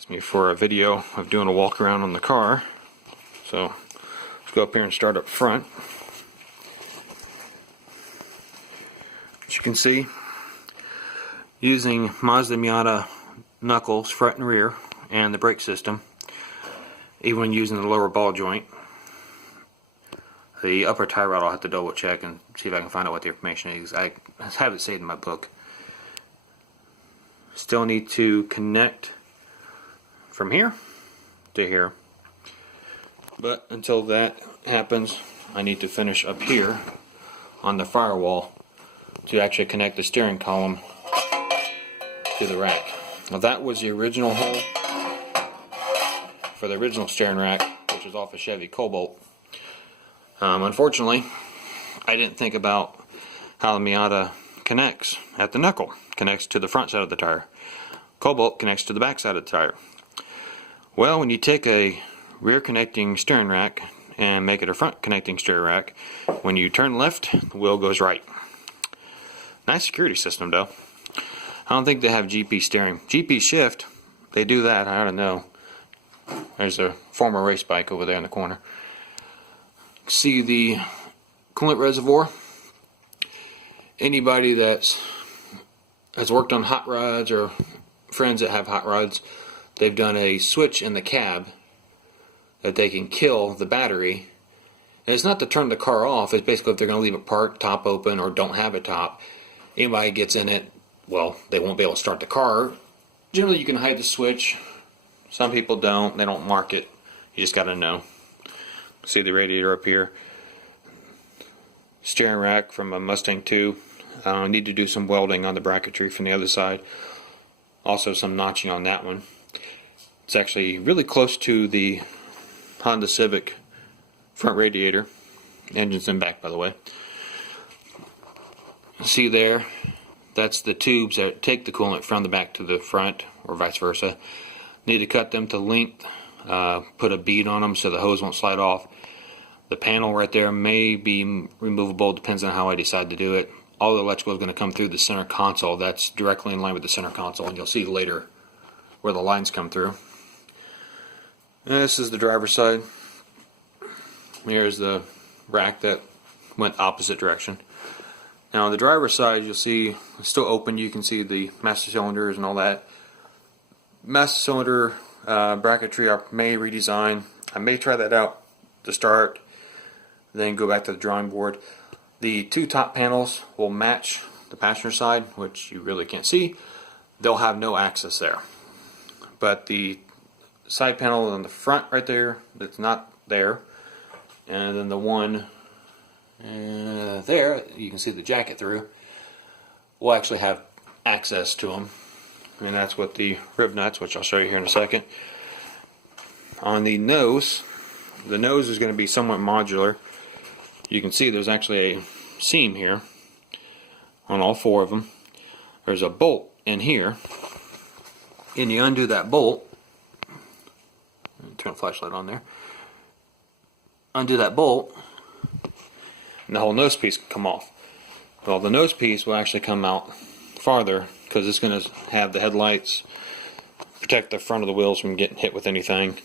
Asked me for a video of doing a walk around on the car, so let's go up here and start up front. As you can see, using Mazda Miata knuckles front and rear and the brake system, even when using the lower ball joint. The upper tie rod I'll have to double check and see if I can find out what the information is. I have it saved in my book. Still need to connect from here to here, but until that happens I need to finish up here on the firewall to actually connect the steering column to the rack. Now that was the original hole for the original steering rack, which was off a Chevy Cobalt. Unfortunately I didn't think about how the Miata connects at the knuckle. Connects to the front side of the tire. Cobalt connects to the back side of the tire. Well, when you take a rear connecting steering rack and make it a front connecting steering rack, when you turn left, the wheel goes right. Nice security system though. I don't think they have GP steering. GP shift, they do that, I don't know. There's a former race bike over there in the corner. See the coolant reservoir? Anybody that's worked on hot rods or friends that have hot rods, they've done a switch in the cab that they can kill the battery. And it's not to turn the car off, it's basically if they're going to leave it parked, top open, or don't have a top. Anybody gets in it, well, they won't be able to start the car. Generally you can hide the switch. Some people don't, they don't mark it. You just got to know. See the radiator up here. Steering rack from a Mustang 2. I need to do some welding on the bracketry from the other side. Also some notching on that one. It's actually really close to the Honda Civic front radiator. Engine's in back, by the way. See there, that's the tubes that take the coolant from the back to the front, or vice versa. Need to cut them to length, put a bead on them so the hose won't slide off. The panel right there may be removable, depends on how I decide to do it. All the electrical is going to come through the center console. That's directly in line with the center console, and you'll see later where the lines come through. And this is the driver's side. Here's the rack that went opposite direction. Now on the driver's side, you'll see it's still open. You can see the master cylinders and all that. Master cylinder bracketry I may redesign. I may try that out to start, then go back to the drawing board. The two top panels will match the passenger side, which you really can't see. They'll have no access there. But the side panel on the front right there, that's not there. And then the one there, you can see the jacket through, will actually have access to them. And that's what the rib nuts, which I'll show you here in a second. On the nose is going to be somewhat modular. You can see there's actually a seam here on all four of them. There's a bolt in here, and you undo that bolt. Turn the flashlight on there. Undo that bolt, and the whole nose piece can come off. Well, the nose piece will actually come out farther because it's going to have the headlights, protect the front of the wheels from getting hit with anything,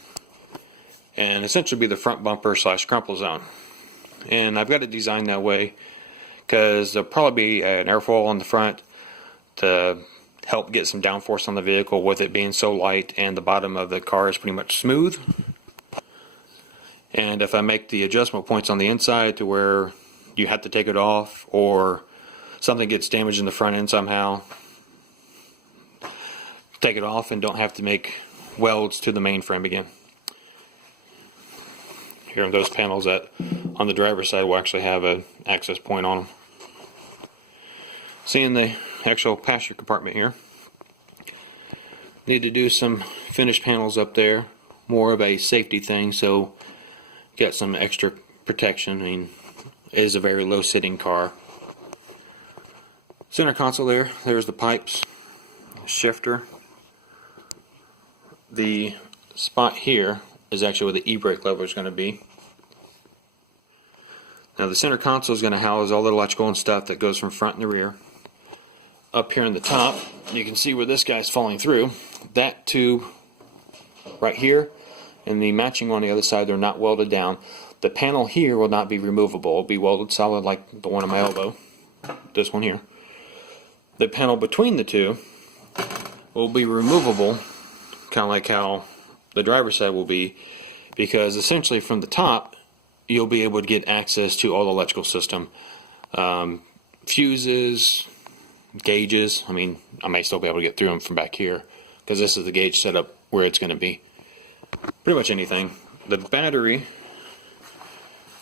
and essentially be the front bumper / crumple zone. And I've got it designed that way because there'll probably be an airfoil on the front to help get some downforce on the vehicle with it being so light, and the bottom of the car is pretty much smooth. And if I make the adjustment points on the inside to where you have to take it off, or something gets damaged in the front end somehow, take it off and don't have to make welds to the main frame again. Here are those panels that on the driver's side will actually have an access point on them. Seeing the actual passenger compartment here, need to do some finished panels up there, more of a safety thing, so get some extra protection. I mean, it is a very low sitting car. Center console there's the pipes, shifter. The spot here is actually where the e-brake lever is going to be. Now the center console is going to house all the electrical and stuff that goes from front and the rear. Up here on the top, you can see where this guy's falling through. That tube right here, and the matching on the other side, they're not welded down. The panel here will not be removable. It'll be welded solid like the one on my elbow, this one here. The panel between the two will be removable, kind of like how the driver's side will be, because essentially from the top you'll be able to get access to all the electrical system, fuses, gauges. I mean, I may still be able to get through them from back here because this is the gauge setup where it's going to be. Pretty much anything. The battery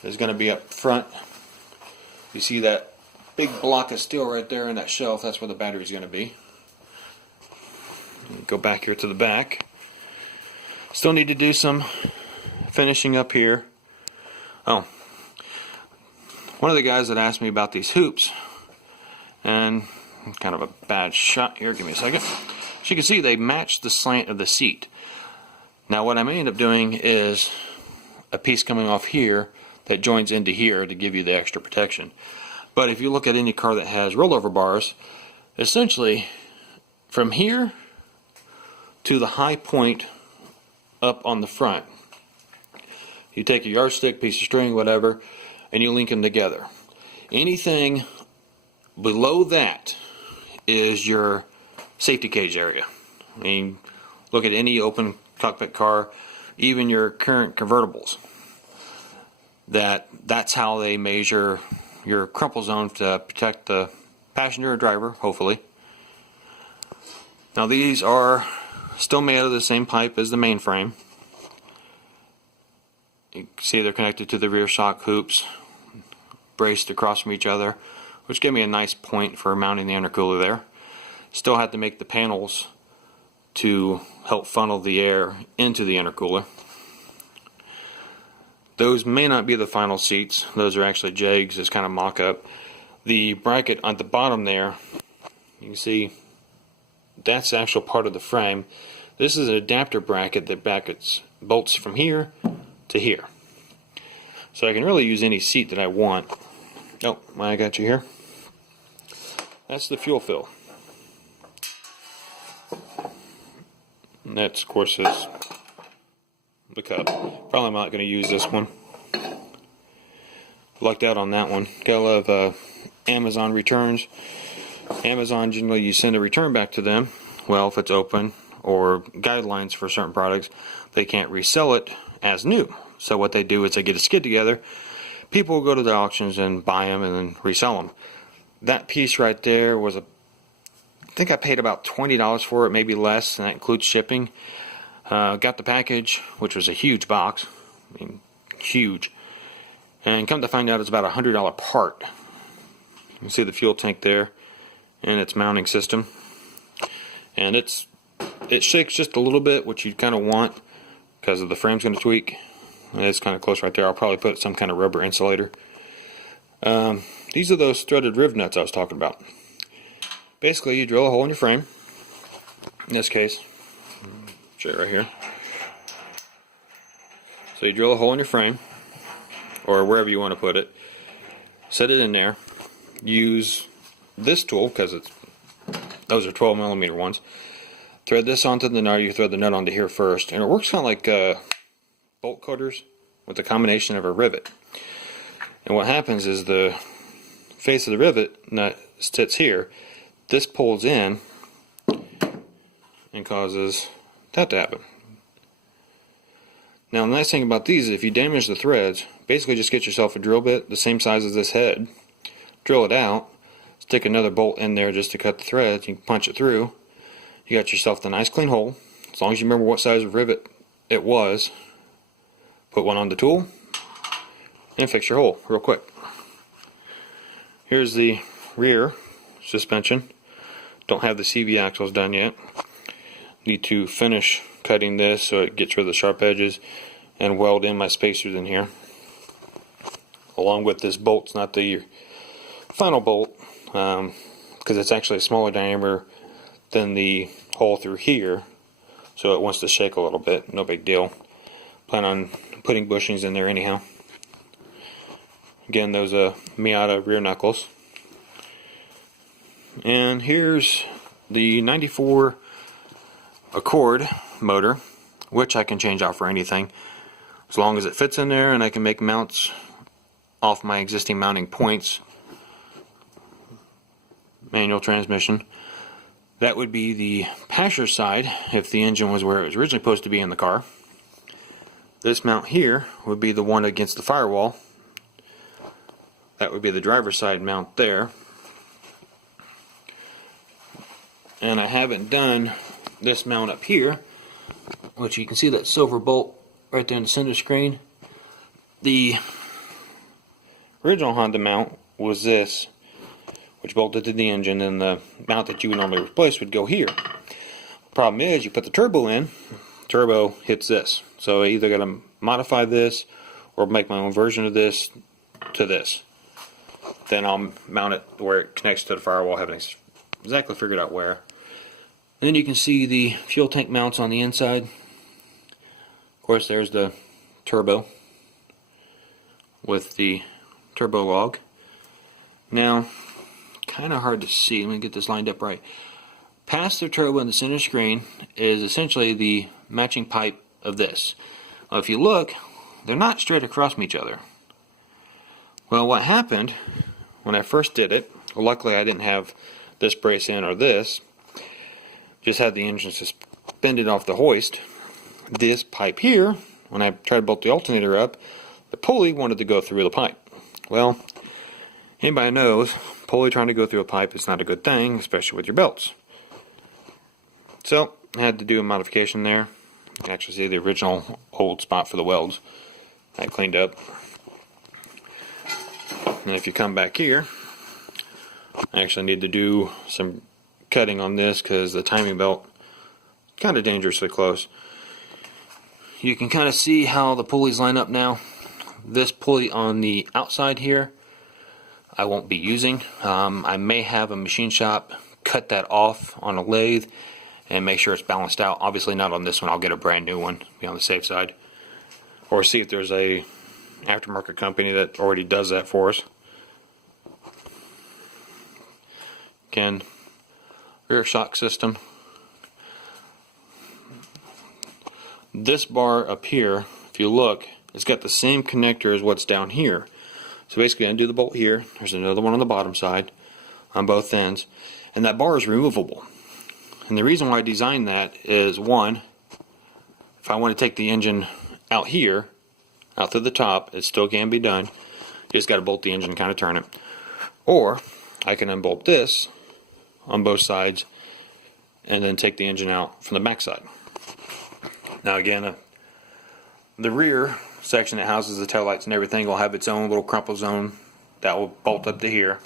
is going to be up front. You see that big block of steel right there in that shelf? That's where the battery is going to be. Go back here to the back. Still need to do some finishing up here. Oh, one of the guys that asked me about these hoops, and kind of a bad shot here, give me a second. As you can see, they match the slant of the seat. Now what I may end up doing is a piece coming off here that joins into here to give you the extra protection. But if you look at any car that has rollover bars, essentially from here to the high point up on the front, you take a yardstick, piece of string, whatever, and you link them together. Anything below that is your safety cage area. I mean, look at any open cockpit car, even your current convertibles. That's how they measure your crumple zone to protect the passenger or driver, hopefully. Now these are still made out of the same pipe as the main frame. You can see they're connected to the rear shock hoops, braced across from each other, which gave me a nice point for mounting the intercooler there. Still had to make the panels to help funnel the air into the intercooler. Those may not be the final seats. Those are actually jegs, as kind of mock-up. The bracket on the bottom there, you can see that's the actual part of the frame. This is an adapter bracket that brackets bolts from here to here. So I can really use any seat that I want. Oh, I got you here. That's the fuel fill. And that's, of course, is the cup. Probably not going to use this one. Lucked out on that one. Got a lot of Amazon returns. Amazon, generally you send a return back to them. Well, if it's open, or guidelines for certain products, they can't resell it as new. So what they do is they get a skid together. People will go to the auctions and buy them and then resell them. That piece right there was I think I paid about $20 for it, maybe less, and that includes shipping. Got the package, which was a huge box. I mean, huge. And come to find out, it's about a $100 part. You can see the fuel tank there and its mounting system. And it shakes just a little bit, which you kind of want because of the frame's going to tweak. It's kind of close right there. I'll probably put some kind of rubber insulator. These are those threaded riv nuts I was talking about. Basically, you drill a hole in your frame. In this case, show you right here. So you drill a hole in your frame, or wherever you want to put it. Set it in there. Use this tool, because those are 12mm ones. Thread this onto the nut. You thread the nut onto here first, and it works kind of like bolt cutters with a combination of a rivet. And what happens is the face of the rivet nut sits here. This pulls in and causes that to happen. Now the nice thing about these is if you damage the threads, basically just get yourself a drill bit the same size as this head, drill it out, stick another bolt in there just to cut the threads, you can punch it through, you got yourself the nice clean hole. As long as you remember what size of rivet it was, put one on the tool and fix your hole real quick. Here's the rear suspension. Don't have the CV axles done yet. Need to finish cutting this so it gets rid of the sharp edges and weld in my spacers in here. Along with this bolt, it's not the final bolt because it's actually a smaller diameter than the hole through here, so it wants to shake a little bit. No big deal. Plan on putting bushings in there anyhow. Again, those Miata rear knuckles. And here's the 94 Accord motor which I can change out for anything as long as it fits in there and I can make mounts off my existing mounting points. Manual transmission. That would be the passenger side if the engine was where it was originally supposed to be in the car. This mount here would be the one against the firewall. That would be the driver's side mount there. And I haven't done this mount up here, which you can see that silver bolt right there in the center screen. The original Honda mount was this, which bolted to the engine, and the mount that you would normally replace would go here. Problem is, you put the turbo in, turbo hits this. So I either got to modify this or make my own version of this to this. Then I'll mount it where it connects to the firewall. I haven't exactly figured out where. And then you can see the fuel tank mounts on the inside. Of course, there's the turbo with the turbo log. Now, kind of hard to see. Let me get this lined up right. Past the turbo in the center screen is essentially the matching pipe of this. Well, if you look, they're not straight across from each other. Well, what happened when I first did it, well, luckily I didn't have this brace in or this, just had the engine suspended off the hoist. This pipe here, when I tried to bolt the alternator up, the pulley wanted to go through the pipe. Well, anybody knows, pulley trying to go through a pipe is not a good thing, especially with your belts. So, I had to do a modification there. You can actually see the original old spot for the welds. I cleaned up. And if you come back here, I actually need to do some cutting on this because the timing belt is kind of dangerously close. You can kind of see how the pulleys line up now. This pulley on the outside here, I won't be using. I may have a machine shop cut that off on a lathe and make sure it's balanced out. Obviously not on this one. I'll get a brand new one, be on the safe side. Or see if there's a aftermarket company that already does that for us. Again, rear shock system. This bar up here, if you look, it's got the same connector as what's down here. So basically I undo the bolt here, there's another one on the bottom side on both ends, and that bar is removable. And the reason why I designed that is, one, if I want to take the engine out here, out to the top, it still can be done. You just got to bolt the engine and kind of turn it. Or I can unbolt this on both sides and then take the engine out from the back side. Now again, the rear section that houses the taillights and everything will have its own little crumple zone that will bolt up to here.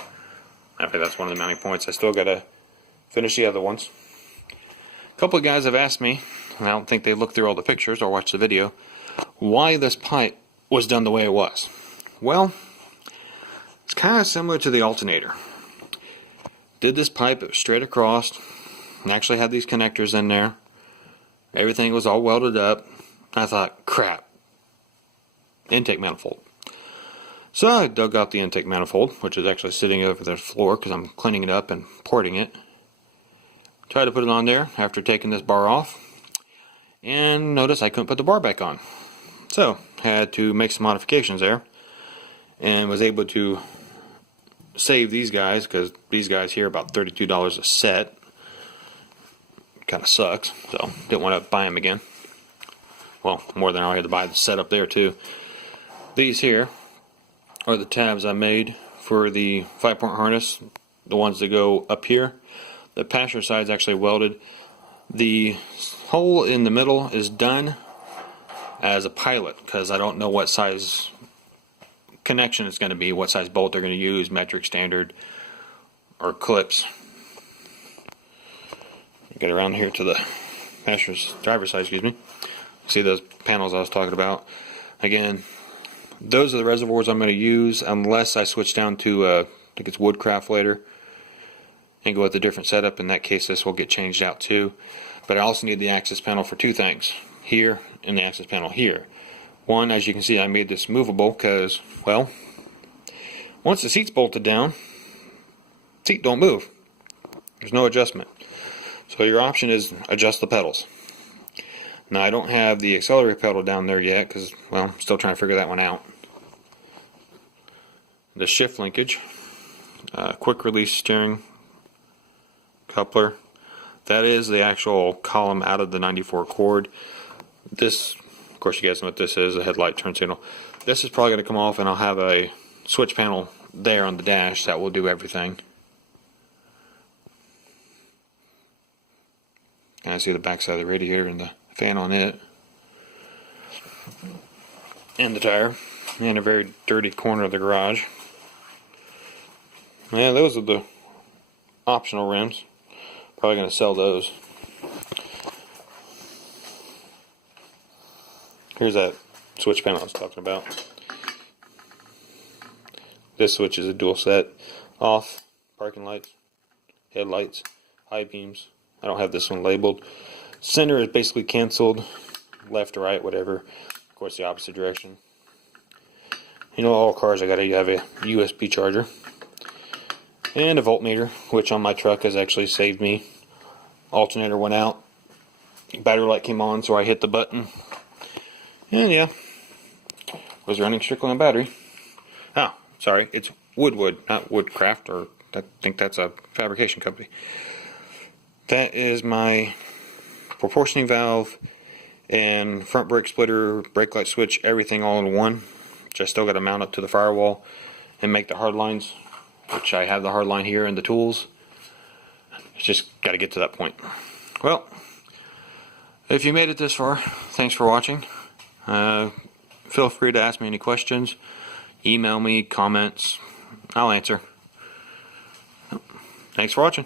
I think that's one of the mounting points. I still got to finish the other ones. A couple of guys have asked me, and I don't think they looked through all the pictures or watched the video, why this pipe was done the way it was. Well, it's kind of similar to the alternator. Did this pipe, it was straight across, and actually had these connectors in there. Everything was all welded up. I thought, crap, intake manifold. So I dug out the intake manifold, which is actually sitting over the floor because I'm cleaning it up and porting it. Tried to put it on there after taking this bar off, and notice I couldn't put the bar back on. So had to make some modifications there, and was able to save these guys, because these guys here are about $32 a set. Kind of sucks, so didn't want to buy them again. Well, more than I had to buy the set up there too. These here are the tabs I made for the 5-point harness, the ones that go up here. The passenger side is actually welded. The hole in the middle is done as a pilot because I don't know what size connection it's going to be, what size bolt they're going to use, metric, standard, or clips. Get around here to the driver's side, excuse me. See those panels I was talking about? Again, those are the reservoirs I'm going to use unless I switch down to I think it's Woodcraft later and go with a different setup. In that case, this will get changed out too. But I also need the access panel for two things, here and the access panel here. One, as you can see, I made this movable because, well, once the seat's bolted down, the seat don't move. There's no adjustment. So your option is adjust the pedals. Now I don't have the accelerator pedal down there yet because, well, I'm still trying to figure that one out. The shift linkage, quick release steering coupler. That is the actual column out of the 94 cord. This, of course, you guys know what this is, a headlight turn signal. This is probably going to come off, and I'll have a switch panel there on the dash that will do everything. And I see the back side of the radiator and the fan on it, and the tire, and a very dirty corner of the garage. Yeah, those are the optional rims. Probably going to sell those. Here's that switch panel I was talking about. This switch is a dual set. Off, parking lights, headlights, high beams. I don't have this one labeled. Center is basically canceled. Left or right, whatever. Of course, the opposite direction. You know, all cars I gotta have a USB charger. And a voltmeter, which on my truck has actually saved me. Alternator went out. Battery light came on, so I hit the button. And yeah, was running strictly on battery. Oh, sorry, it's Woodwood, not Woodcraft, or I think that's a fabrication company. That is my proportioning valve and front brake splitter, brake light switch, everything all in one. Just still got to mount up to the firewall and make the hard lines, which I have the hard line here and the tools. It's just got to get to that point. Well, if you made it this far, thanks for watching. Feel free to ask me any questions. Email me, comments. I'll answer. Thanks for watching.